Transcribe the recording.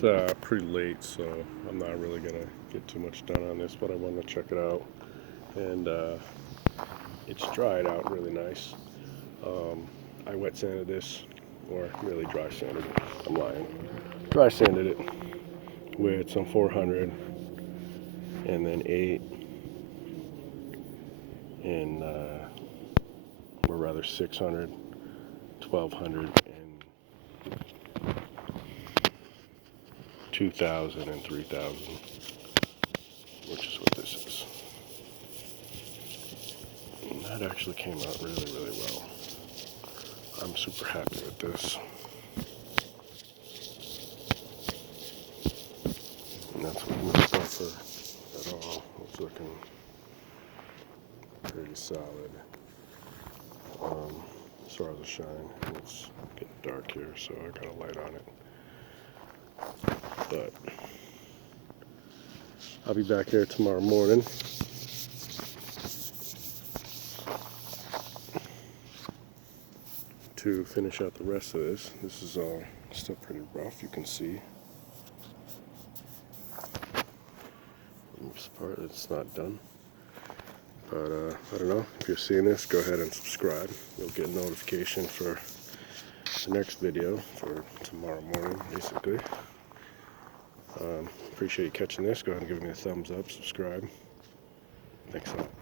It's pretty late, so I'm not really gonna get too much done on this, but I want to check it out. And it's dried out really nice. I wet sanded this, or really dry sanded it. I'm lying. Dry sanded it with some 400, and then 8, and or rather 600, 1200, and 2000 and 3000, which is what this is. And that actually came out really, really well. I'm super happy with this. And that's what this buffer at all. It's looking pretty solid. As far as the shine, and it's getting dark here, so I got a light on it. But I'll be back here tomorrow morning to finish out the rest of this. This is all still pretty rough, you can see. This part, it's not done. But I don't know, if you're seeing this, go ahead and subscribe. You'll get a notification for the next video for tomorrow morning, basically. Appreciate you catching this. Go ahead and give me a thumbs up, subscribe. Thanks a lot.